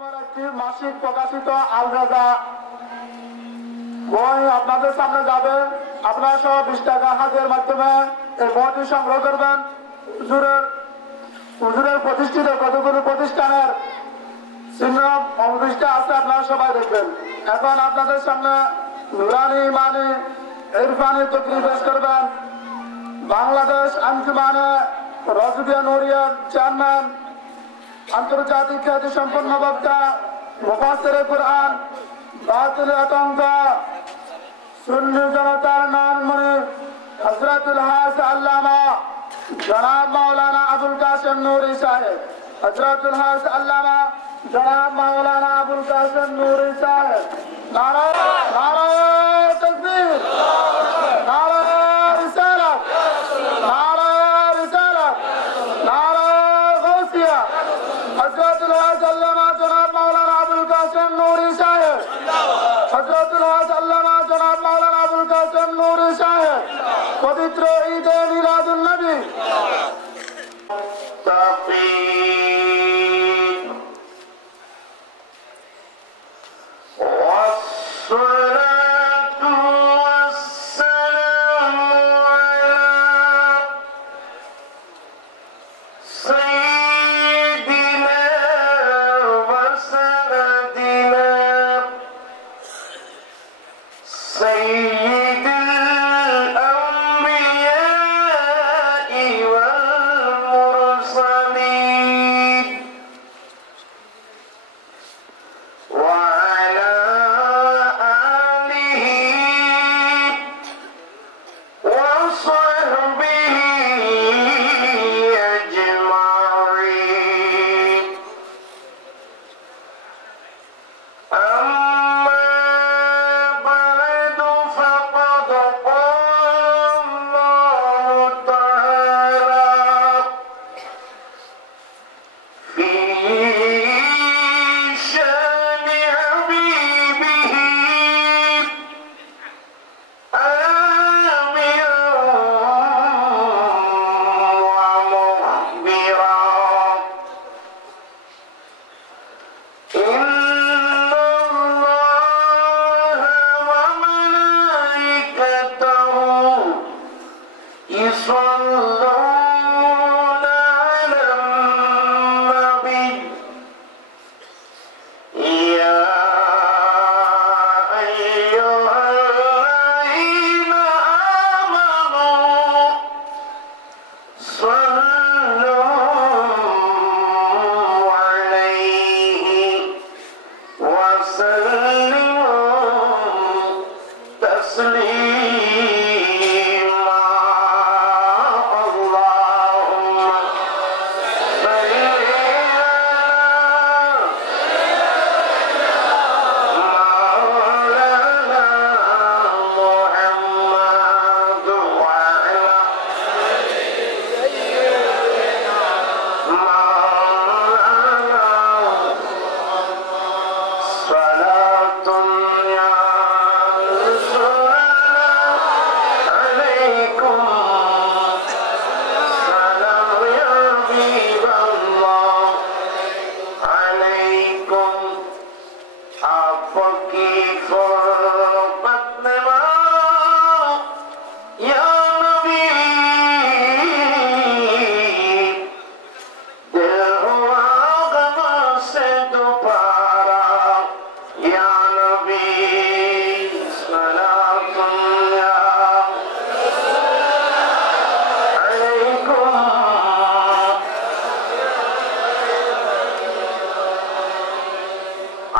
নামের একটি মাসিক প্রকাশিত আল রাজা বই আপনাদের সামনে যাবে। আপনারা সহ 20 টাকা হাতের মাধ্যমে এই বইটি সংগ্রহ করবেন। হুজুরের প্রতিষ্ঠিত কতগুলো প্রতিষ্ঠানের চিহ্ন অবশিষ্ট আছে, আপনারা সবাই দেখবেন। এখন আপনাদের সামনে নুরানি ইমানি ইরফানি তকরির পেশ করবেন বাংলাদেশ আঞ্জুমানে রজবিয়া নুরিয়ার চেয়ারম্যান, আন্তর্জাতিক খ্যাতি সম্পন্ন বক্তা, মুফাসসিরে কুরআন, বাতিল আতঙ্ক, সুন্নি জনতার নানমণি হযরতুল হাজ আল্লামা জনাব মাওলানা আবুল কাসেম নূরি সাহেব, হযরতুল হাজ আল্লামা জনাব মাওলানা আবুল কাসেম নূরি সাহেব। নারায়ে তাকবীর, নারায়ে রিসালাত, নারায়ে রিসালাত, নারায়ে গাউসিয়া। হযরতুল হাজ আল্লামা জনাব মাওলানা আবুল কাসেম নূরি সাহেব, হযরতুল হাজ আল্লামা জনাব মাওলানা আবুল কাসেম নূরি সাহেব পবিত্র ঈদে মিলাদুন নবী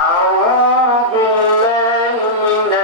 أعوذ بالله من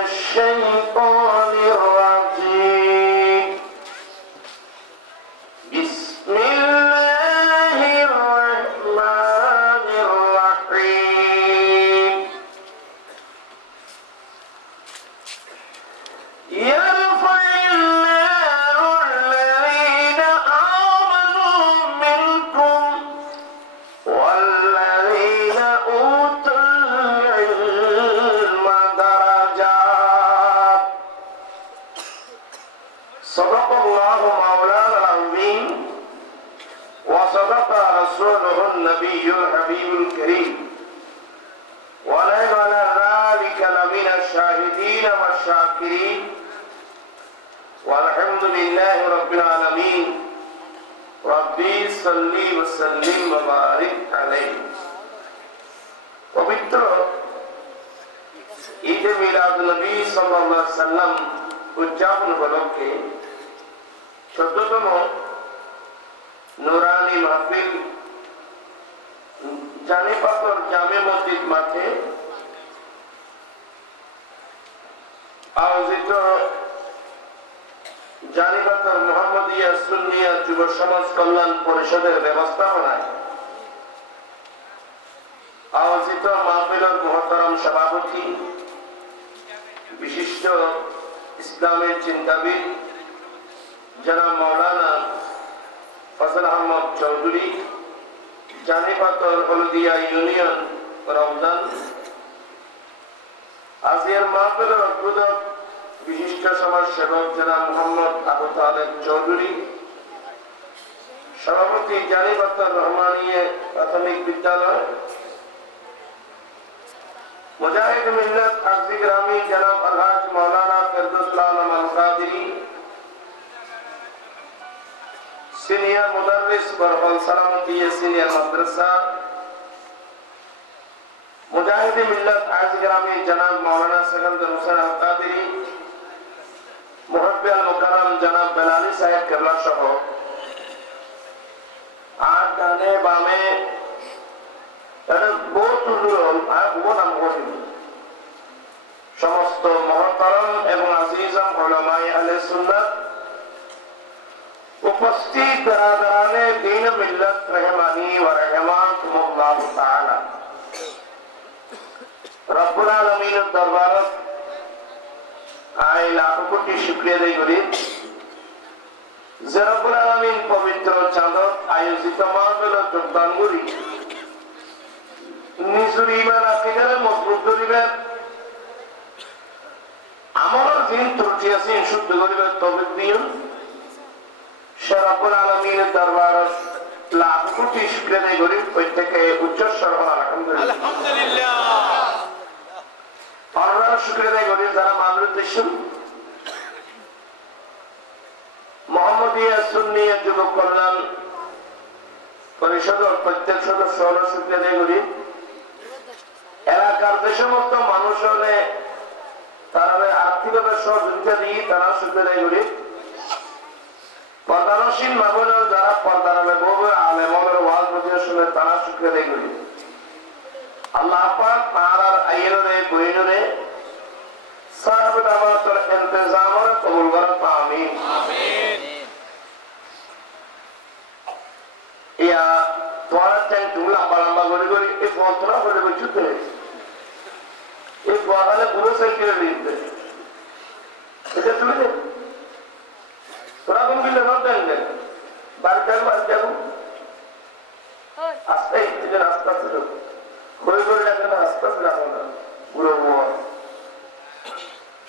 মিলাদ নবী সাল্লাল্লাহু আলাইহি সাল্লাম উদযাপন উপলক্ষে 14তম নুরানি মাহফিল জানিপাতর জামে মসজিদ মাঠে আয়োজিত জানিপাতর মোহাম্মদিয়া সুন্নিয়া যুব সমাজ কল্যাণ পরিষদের ব্যবস্থাপনায় আয়োজিত মাহফিলের মহতরম সভাপতি বিশিষ্ট ইসলামের চিন্তাবিদ জনাব মাওলানা ফজল আহমদ চৌধুরী, জানিপাতর হলদিয়া ইউনিয়ন রমজান। আজকের মাহফিলের উদ্বোধক বিশিষ্ট সমাজসেবক জনাব মোহাম্মদ আবু তালেব চৌধুরী, সভাপতি জানিপাতর রহমানিয়া প্রাথমিক বিদ্যালয়, মুজাহিদ মিল্লাত আকজি গ্রামী জনাব আলহাজ মাওলানা ফেরদৌসুল আলম আল কাদেরী, সিনিয়র মুদাররিস বরকল সালামতিয়া সিনিয়র মাদ্রাসা, মুজাহিদ মিল্লাত আকজি গ্রামী জনাব মাওলানা সিকান্দার হোসেন আল কাদেরী, মুহাব্বি আল মুকাররম জনাব বেলালী সাহেব কেবলা সহ আর ডানে বামে সমস্ত মহতরম এবং আজিজাম উলামায়ে আহলে সুন্নাত উপস্থিত বিরাদরানে দ্বীন মিল্লাত রহমানি ওয়া রাহমাতুল্লাহ তাআলা। রব্বুল আলামিনের দরবারত আই লাখ কোটি শুকরিয়া আদায় করি যে রব্বুল আলামিন পবিত্র চাঁদত আয়োজিত মাহফিলে যোগদান করি নিজের ঈমান আকীদার মজবুত করিবেন, আমল দিন ত্রুটি আছে শুদ্ধ করিবেন তৌফিক দিন। সে রব্বুল আলামিনের দরবারত লাখ কোটি শুকরিয়া আদায় করি প্রত্যেকে উচ্চ স্বর আলহামদুলিল্লাহ। আল্লাহর শুকরিয়া আদায় করি যারা মাহফিল দেখছেন। মোহাম্মদিয়া সুন্নিয়া যুব কল্যাণ পরিষদের প্রত্যেক সদস্য শুকরিয়া আদায় করি। এলাকার যে সমস্ত মানুষ হলে তারা আর্থিকভাবে সহযোগিতা দিয়ে তারা শুকরিয়া আদায় করি। পর্দানসীন মাহফিলের যারা পর্দার বহু আলেমের ওয়াজ নসিহত শুনে তারা শুকরিয়া আদায় করি। আল্লাহ পাক তাআলার আইয়রে বইনরে সাহাব দাওয়াতের ইন্তজামর কবুল করেন, আমিন আমিন। ইয়া তোরা চাই তুলা লম্বা করে করে এই ফলতরা করে বসুতে এই বাগানে পুরো সাইকেল দিতে এটা তুলে দে তোরা কোন বিলে না দেন বাড়ি যাবো আস্তে আস্তে রাস্তা ছিল করে করে রাখেন, আস্তে আস্তে রাখো না পুরো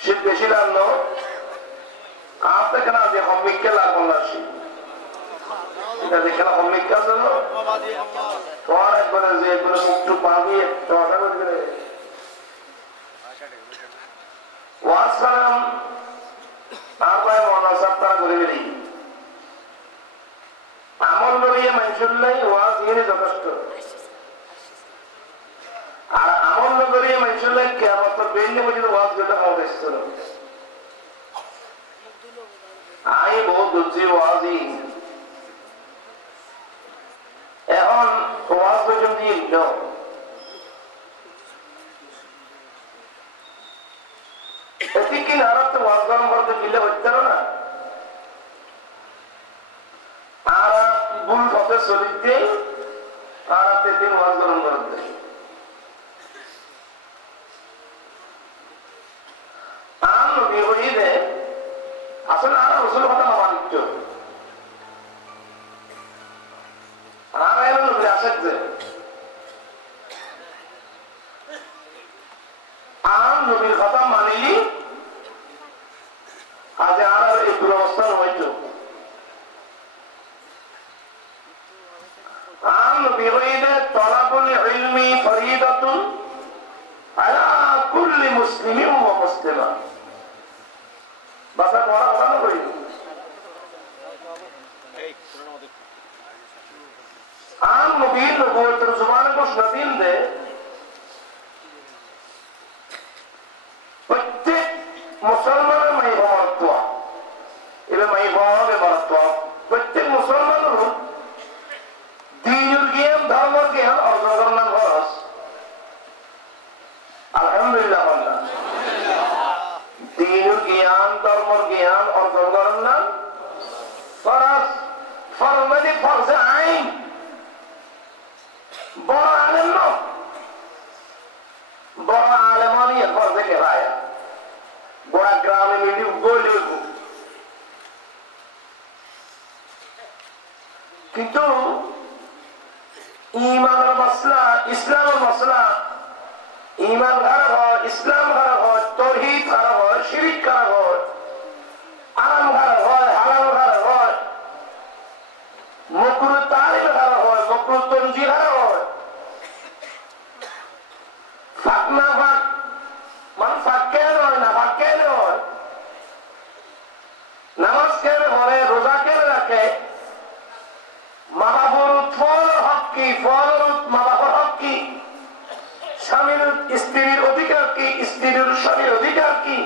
শীত বেশি লাগলো আপনি কেন যে হমিককে লাগবো না শীত এটা দেখে না হমিককে আসলো তোমার একবারে যে একবারে মুক্ত পাবি চটা করে ওয়াসালাম তারপরে মনে সপ্তাহ করে গেলি আমল করিয়ে মানুষের নাই ওয়াজ ইয়ে যথেষ্ট। আর আমল করিয়ে মানুষের নাই কেমন বেঞ্জে মধ্যে ওয়াজ যেটা মনে এসেছিল আমি বহুত দুর্জি ওয়াজি এখন ওয়াজ পর্যন্ত এদিকে আরো তো ওয়াজ গরম করতে দিলে হচ্ছে না আর ভুল পথে চলিতে আর দিন ওয়াজ গরম করতে আর নবী হইলে আসলে আর রসুল কথা মানিত আর এর নবী আসে যে আর নবীর কথা মানিলি আজ আর এই দুরবস্থান হইত আর নবী হইলে তলাবুল ইলমি ফরিদাতুন আলা কুল্লি মুসলিমিন ওয়া মুসলিমা বাসা পড়া ভালো করি আর নবীর নবুয়তের জবানে ঘোষণা দিন দে মুসলমানের মাই বরত্ব এবার মাই বহনে বরত্ব প্রত্যেক মুসলমানের দিনের জ্ঞান ধর্মের জ্ঞান অর্জন করার খরচ আলহামদুলিল্লাহ বন্ধা দিনের জ্ঞান ধর্মের জ্ঞান অর্জন করার নাম ফরজ ফরমাদি ফরজে আইন বড় আলেম ন বড় আলেমানি ফরজে কেফায়া গোড়া গ্রামে মিলি গলে কিন্তু ইমানের মশলা ইসলামের মশলা ইমান খারাপ হয় ইসলাম খারাপ হয় তৌহিদ খারাপ হয় শিরিক খারাপ হয় আরাম খারাপ হয় হালাল খারাপ হয় মকরুহ তারিফ খারাপ হয় মকরুহ তনজি খারাপ হয় ফাঁক না ফাঁক মানে ফাঁক কেন হয় না ফাঁক কেন হয় নামাজ কেন পড়ে রোজা কেন রাখে মা বাবুর ফল হক কি ফল মা বাবার হক কি স্বামীর স্ত্রীর অধিকার কি স্ত্রীর স্বামীর অধিকার কি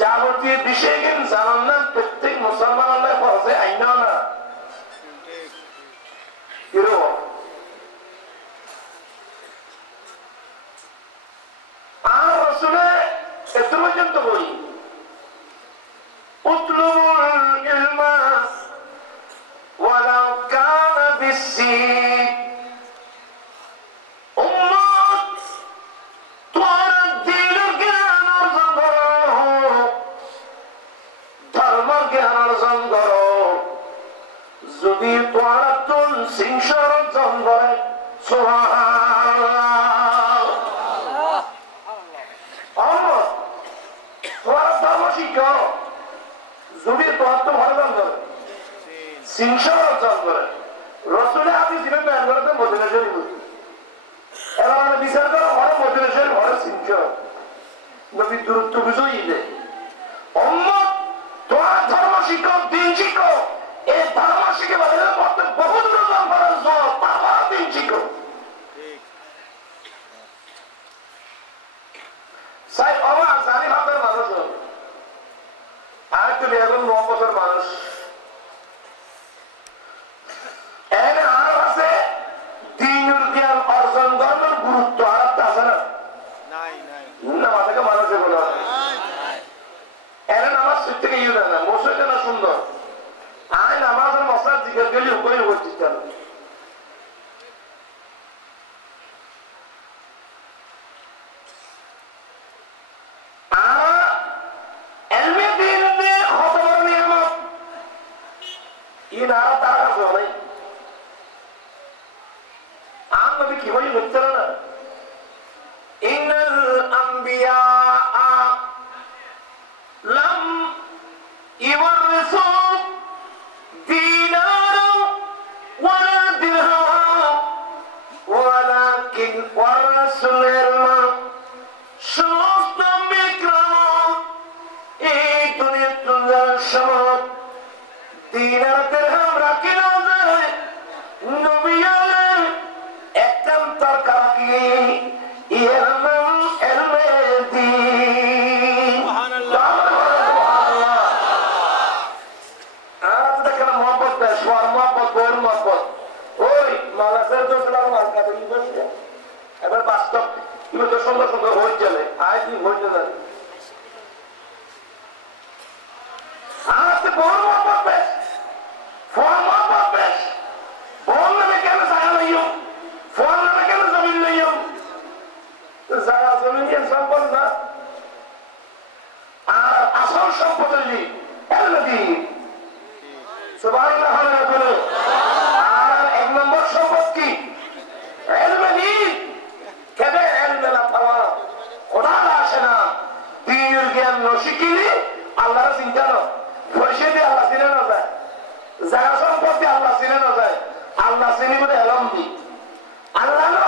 যাবতীয় বিষয় জ্ঞান জানান না প্রত্যেক মুসলমান আল্লাহ ফরজে আইন না এরকম আর রসুলে এত পর্যন্ত বলি উতলুল ইলমা ওয়ালাউ কানা বিসসিন উম্মত তোমরা দিনের জ্ঞান অর্জন করো ধর্মের জ্ঞান অর্জন করো যদি তোমরা তুন সিংসর অর্জন করে সুবহানাল্লাহ উম্মত তোমরা ধর্ম শিখো যদি তোমরা তো ভালো করে সিংসর অর্জন করে রসুলে আপনি জীবন ব্যয় করতে মদিনা শরীফ এবার আমরা বিচার করো ঘরে মদিনা শরীফ ঘরে সিংসর নবী দূরত্ব বুঝই দেয় উম্মত তোমার ধর্ম শিক্ষক দিন শিক্ষক এই ধর্ম শিখে বহু দূর তারপর দিন শিক্ষক সাহেব আমার জানি ভাবের মানুষ আর একটু বেগুন 9 বছর মানুষ এখানে আর আছে দিনের জ্ঞান অর্জন করার গুরুত্ব আর একটা আছে না নামাজ থেকে মানুষের বলা এনে নামাজ থেকে ইউ না মসজিদ না সুন্দর আয় নামাজের মশলা জিজ্ঞেস গেলে উপরে উপস্থিত এবার বাস্তব এবার তো সুন্দর সুন্দর হয়ে যাবে আয় কি হয়ে যাবে আজকে বড় মহব্বত বেশ ফোন মহব্বত বেশ ফোন নামে কেন জায়গা লইও ফোন নামে কেন জমিন লইও জায়গা জমিন সম্পদ না আর আসল সম্পদ হইলি এলদি সুবহানাল্লাহ বলো আর 1 নম্বর সম্পদ কি এলদি কেন এলমেলা পাওয়া খোদা আসে না দিনের জ্ঞান ন শিখিলি আল্লাহর চিন্তা না পয়সা দিয়ে আল্লাহ চিনে না যায় জায়গা সম্পদ দিয়ে আল্লাহ চিনে না যায় আল্লাহ চিনি বলে এলম দি আল্লাহ ন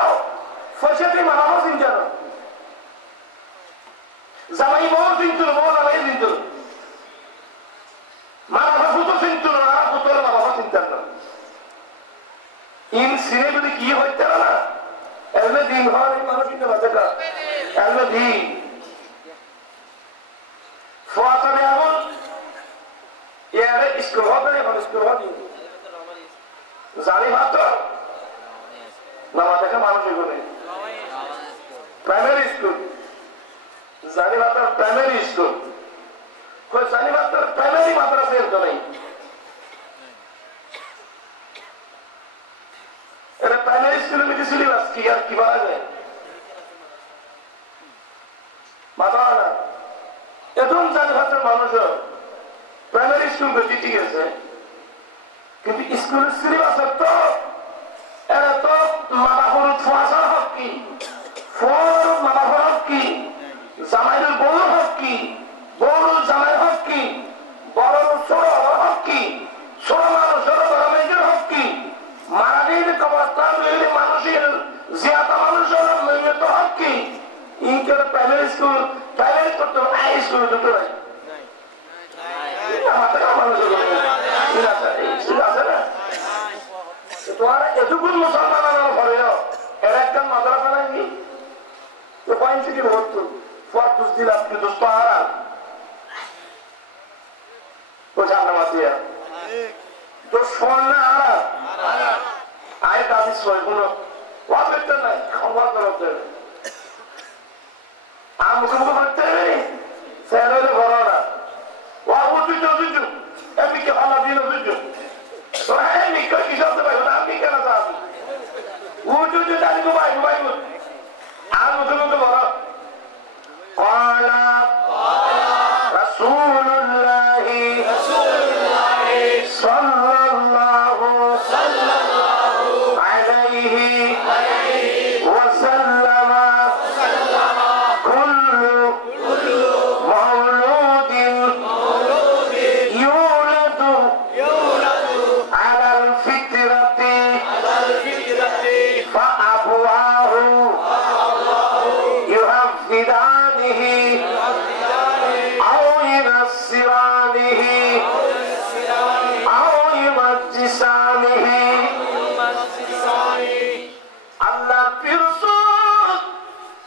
পয়সা দিয়ে মানাবো চিন্তা না জামাই বউ চিন্তু বউ জামাই চিন্তু মারা ফুটো চিন্তু না ফুটোর মা বাবা চিন্তা না ইন সিনে বলে কি হইতে না এলমে দিন হয় মানুষ কিন্তু বাঁচে না এলমে দিন স্কুল হয়নি জানি মাত্র নামা দেখা মানুষ এগুলো প্রাইমারি স্কুল জানি মাত্র প্রাইমারি স্কুল জানি মাত্র প্রাইমারি মাদ্রাসা তো নেই এটা প্রাইমারি স্কুলের মধ্যে সিলেবাস কি আর কি বলা যায় মাথা না এখন জানি মাত্র মানুষ প্রাইমারি স্কুল করছি ঠিক আছে কিন্তু স্কুলের সিলেবাস তো এরা তো মাথা হলুদ ফোয়াশার হক কি ফোয়ার মাথা হক কি জামাইয়ের বড় হক কি বড় জামাই হক কি বড় ছোট হক কি ছোট মানুষের বড় মেয়েদের হক কি মারানির কবরস্থান মিলে মানুষের জিয়াতা মানুষের মেয়ের হক কি ইনকে প্রাইমারি স্কুল প্রাইমারি করতে হাই স্কুল দুটো নাই তোমারা এতগুলো মুসলমান ঘরেও এরা একজন মাদ্রাসা নাকি তো পয়েন্ট কি ভরতো ফুয়াতুস দিলাম কিন্তু পাহারা তো জানা মাতিয়া তো সোনা আরা আয় দাবি সয় কোনো ওয়াবেতে নাই খাওয়া করতে আর মুখে মুখে করতে নেই স্যারের বড় না ওয়া বুঝু বুঝু আমি কি ভালো দিন বুঝু তো হ্যাঁ নি কই কি শব্দ পাইব না আমি কেন যাবো বুঝু বুঝু জানি গো ভাই ভাই আর মুখে মুখে বড় قال رسول الله صلى الله عليه وسلم كل مولود يولد على الفطرة فأبواه يهودانه أو ينصرانه أو يمجسانه الله برسول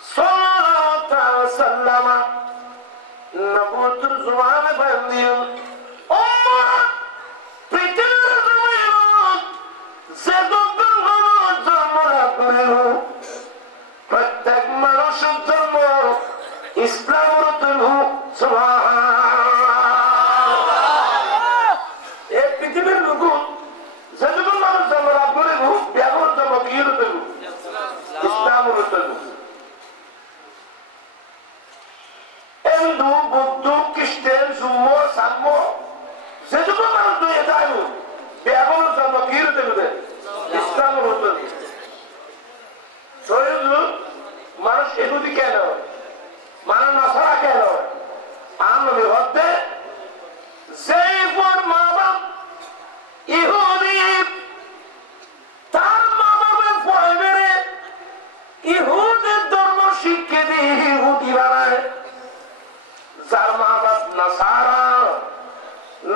صلى الله عليه وسلم نبوتر زمان بنديم أمت پتر زمان زدوكر غنو زمان بنديم প্রত্যেক মানুষের জন্ম ইসলামের জন্য এই পৃথিবীর লোক যেটুকু মানুষ জন্ম লাভ করে ব্যাপক জন্ম কি ইসলামের জন্য হিন্দু বৌদ্ধ খ্রিস্টান জুম্ম সাম্য যেটুকু মানুষ দুয়ে যায় ব্যাপক জন্ম কি ইসলামের জন্য মানুষ এগুলি কেন মানুষ নাসারা কেন আমি হতে সেই মা বাপ ইহুদি তার মা বাবার ভয় বেড়ে ইহুদের ধর্ম শিক্ষা দিয়ে ইহুদি বানায় যার মা বাপ নাসারা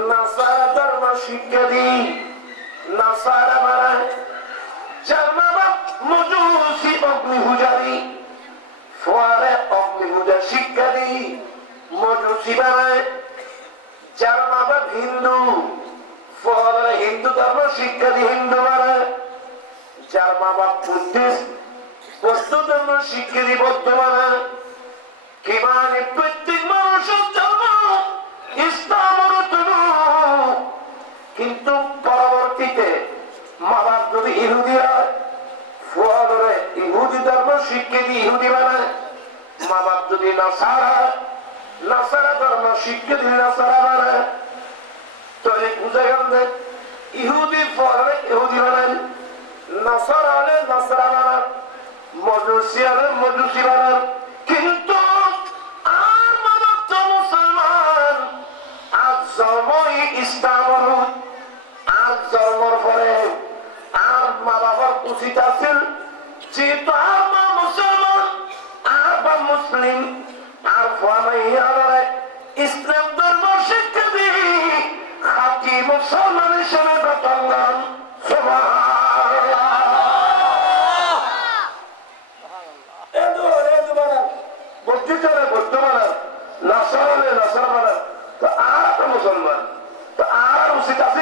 নাসারা ধর্ম শিক্ষা দিয়ে নাসারা বানায় যার মা বাপ মজুসি অগ্নিপূজারী ফোয়ারে অগ্নিপূজা শিক্ষা দিই মজুসি বানায় যার মা বাপ হিন্দু ফোয়ারে হিন্দু ধর্ম শিক্ষা দিই হিন্দু বানায় যার মা বাপ বুদ্ধিস্ট বৌদ্ধ ধর্ম শিক্ষা দিই বৌদ্ধ বানায় কি মানে প্রত্যেক মানুষের ধর্ম ইসলামের জন্য কিন্তু পরবর্তীতে মা বাপ যদি ইহুদি হয় ফুয়ারে ইহুদি ধর্ম শিক্ষা দিয়ে ইহুদি বানায় মা বাপ যদি নাসারা নাসারা ধর্ম শিক্ষা দিয়ে নাসারা বানায় তাহলে বুঝে গেল ইহুদি ফুয়ারে ইহুদি বানায় নাসারা হলে নাসারা বানায় মজুসি হলে মজুসি বানায় কিন্তু আর মা বাপ তো মুসলমান আজ জন্মই ইসলাম আর জন্মর পরে আর মা বাবার উচিত আছে যেহেতু আর মা মুসলমান আর বা মুসলিম আর ইসলাম ধর্ম শিক্ষা দিয়ে খাঁটি মুসলমান হিসেবে গঠন বৌদ্ধ বানান নাসার হলে নাসার বানান তো আর একটা মুসলমান তো আর উচিত আছে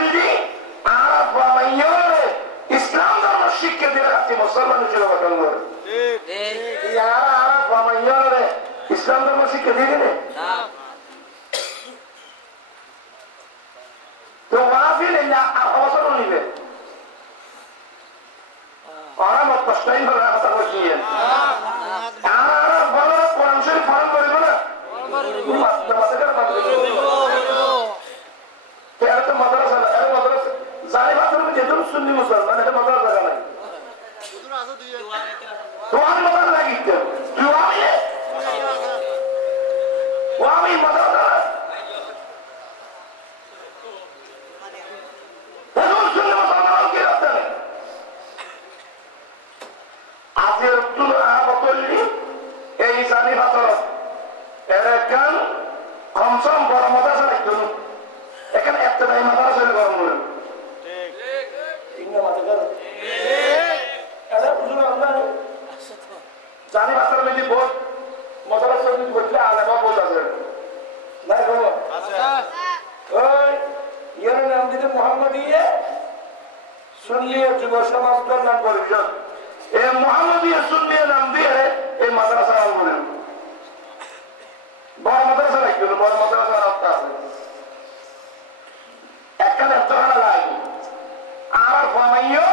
মুসলমান ছিল গঠন করে ইসলাম ধর্ম শিক্ষা দিয়ে দিনে তো মাহফিল আর অবসরও নিবে ওরা মত কষ্টাই করে কথা বলছি আর বলো কোরআন শরীফ ফরম করিব না মাদ্রাসা জানি মাত্র যেহেতু সুন্নি মুসলমান এটা মাদ্রাসা জায়গা নাই তোমার মাদ্রাসা লাগিতে আমি মাদ্রাসা সুন্নি মুসলমান কি রাখতেন আজের তুল আবতলি এই জানি মাত্র এর একখান কমসম বড় মাদ্রাসা লাগতো এখানে একটা টাইম মাদ্রাসা হলে গরম করে জানি মাত্র যদি বোধ মাদ্রাসা যদি বললে আলাদা বোধ আছে না ওই ইয়ার নাম দিতে মোহাম্মদ ইয়ে সুন্নিয় যুব সমাজ কল্যাণ পরিষদ এই মোহাম্মদ ইয়ে সুন্নিয় নাম দিয়ে এই মাদ্রাসা নাম বলেন বড় মাদ্রাসা লাগবে বড় মাদ্রাসা রাস্তা আছে একখানে চড়া লাগে আর ফমাইও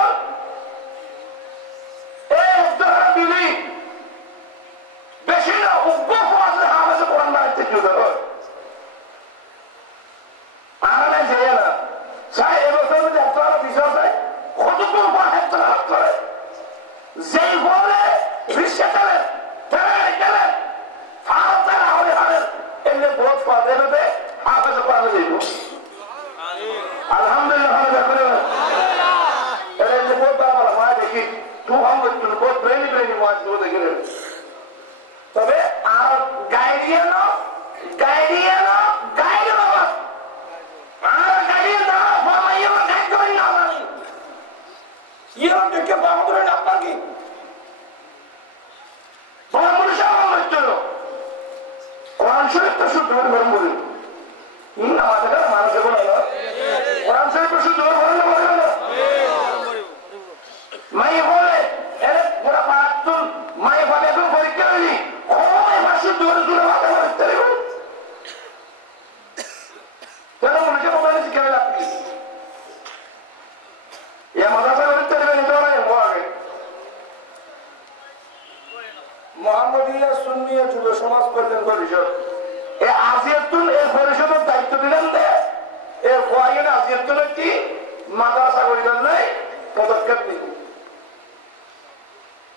এই উত্তরা দিলি বেশি না উগ্র ফমাজে হামেজে কোরআন দাঁড়িয়ে জুড়ে আর যে না চাই এবছর যদি একটা বিষয় আছে কতক্ষণ পর একটা হাত করে যেই বলে বিশ্বে গেলেন গেলেন ফাঁসের হাওড়ে হারেন এমনি বোধ পা দেবে হাফেজে কোরআনে যাইব আলহামদুলিল্লাহ দেখুন এটা এমনি বোধ বাড়া মা দেখি তু হাম করছিল বোধ ব্রেনি ব্রেনি মাছ দেবো দেখে তবে আর গাইডিয়ান আর গাইডিয়ান না বাবাইয়া গাইড করি না জানি ইরান থেকে বাহাদুরের নাম্বার কি বাহাদুর সাহেব বলছিল কোরআন শরীফ তো শুদ্ধ করে বলেন না আমাদের মানুষের বলে না কোরআন শরীফ তো শুদ্ধ করে বলেন না মাই বলে এর পুরো পাঁচজন মাই বলে এখন পরীক্ষা হয়নি ওই মাসে দূরে দূরে মাথা মারতে হবে কেন মনে মোবাইলে শিখে লাগবে এ মাদ্রাসা করতে হবে নিতে হবে মোহাম্মদিয়া সুন্নিয়া যুব সমাজ কল্যাণ পরিষদ এই আজিয়াতুল এই পরিষদের দায়িত্ব দিলেন দে এর ফয়ন আজিয়াতুল কি মাদ্রাসা করিবেন নাই পদক্ষেপ নিব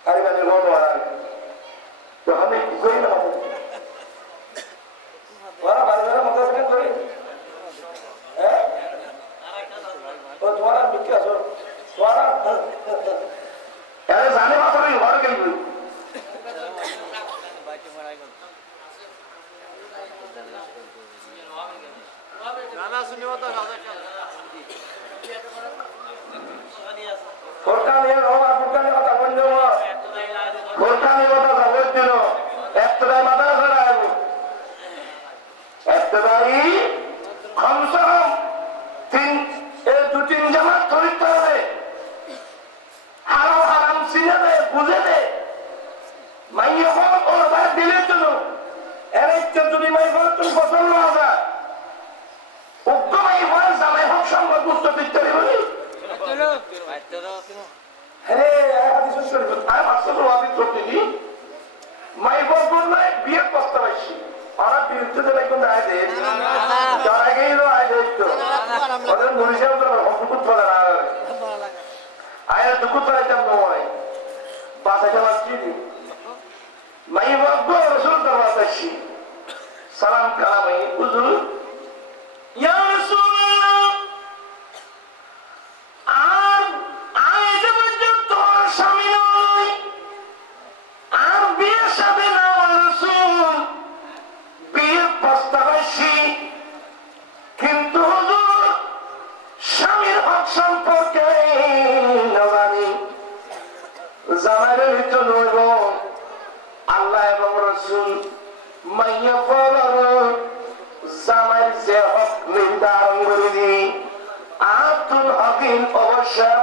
আরে মানে রোড ওয়ারা তো আমি কি করি না ওরা বাড়িওয়ালা মাদ্রাসা কেন করি হ্যাঁ ও তোমারা বিক্রি আসো তোমারা আরে জানে মাত্র ঘর কেন দুটিন জামাত ধরিতে হবে হারাম হারাম চিনে দে বুঝে দে মাইয়া ওর ভাই দিলে জন্য এর ইচ্ছে যদি মাই ঘর তুমি পছন্দ না যায় উগ্র মাই ঘর জামাই হোক সংবাদ বুঝতে দিতে বলি মাই ঘর নাই বিয়ের প্রস্তাব আসছি ওরা বিরুদ্ধে দেবে কিন্তু আয় দেয় যার আগেই আয় দেখতো ওদের মনীষা দুকুত ফলে না আয়ের দুকুত ফলাইতাম নয় বাসায় যাওয়ার চিনি মাই বলবো রসুল দরবার আসছি সালাম কালাম হুজুর ইয়া রাসূলুল্লাহ আর আজ পর্যন্ত স্বামী নয় আর বিয়ের সাথে না রাসূল বিয়ের প্রস্তাব আসছি কিন্তু হুজুর স্বামীর হক সম্পর্কে না জানি জামাইয়ের ভিতর নইব আল্লাহ এবং রাসূল মাইয়া ফলার জামাইয়ের যে হক নির্ধারণ করে দি আতুল হকিম অবশ্যই